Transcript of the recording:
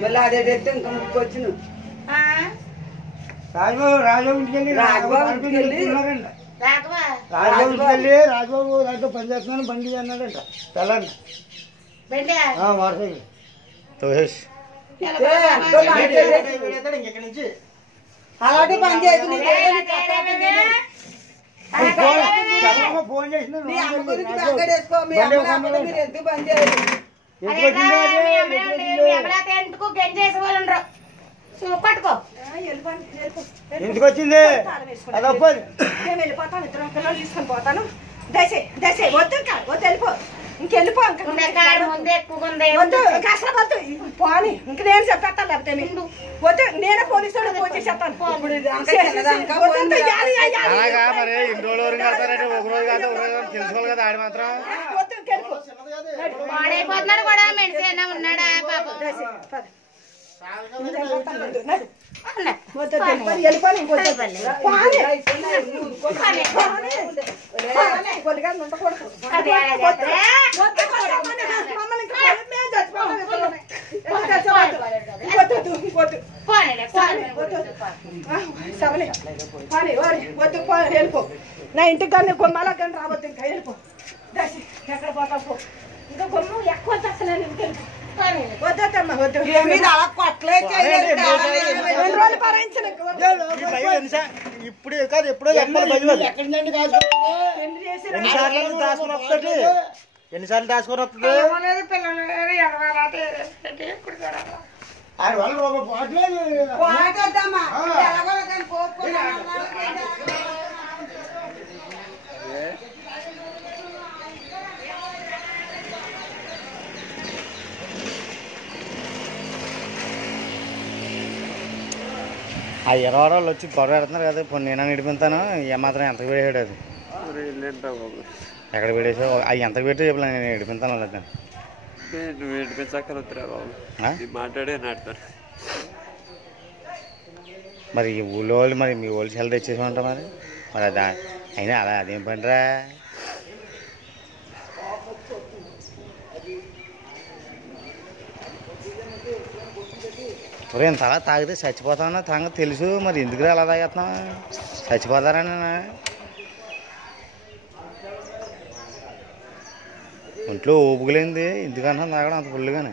మళ్ళీ అదేటైతే ఇంకా ముక్కు వచ్చిన రాజబాబు ఇంటికి వెళ్ళి రాజబాబు దాంట్లో పని చేస్తున్నాను బండి అన్నాడంట తెల్లండి అలాంటి పని చేసి ఫోన్ చేసిన ఎందుకు పని చేయాలి ఎందుకు వచ్చింది వెళ్ళిపోతాను ఇద్దరు పిల్లలు తీసుకొని పోతాను దశ దశ వద్దు వద్దు వెళ్ళిపో ఇంకెళ్ళిపో వద్దు అసలు వద్దు పోని ఇంక నేను చెప్పేస్తాను లేకపోతే నిండు వద్దు నేనే పోలీసు ఫోన్ చేసేస్తాను పాడైపోతున్నాడు కూడా మెడిసి అయినా ఉన్నాడా పాపం నా ఇంటికి కానీ కొమ్మాలకు కానీ రావద్దు ఇంకా వెళ్ళిపో ఎక్కడ పోతావు ఇంకా కొమ్మ ఎక్కువ చేస్తలేదు ఇంకెళ్ళిపో వద్దమ్మా వద్దు ఇప్పుడు కాదు ఎప్పుడో ఎన్నిసార్లు దాచుకొని వస్తుంది ఆ 20 వాళ్ళు వచ్చి గొడవ పెడుతున్నారు కదా ఇప్పుడు నేను నిడిపిస్తాను ఏమాత్రం ఎంతకు పెట్టాడు అది ఎక్కడ పెట్టేసావు అవి ఎంతకు పెట్టి చెప్పలే నేను నిడిపిస్తాను లేదా మాట్లాడే నాటుతాను మరి ఈ ఊళ్ళో వాళ్ళు మరి మీ వాళ్ళు సెల్ తెచ్చేసి ఉంటా మరి అదా అయినా అలా అదేం పనిరా ఇంత అలా తాగితే చచ్చిపోతామన్నా తాగ తెలుసు మరి ఎందుకు అలా తాగేస్తున్నావు చచ్చిపోతారని ఒంట్లో ఊపుకులేంది ఎందుకంటే తాగడం అంత ఫుల్గానే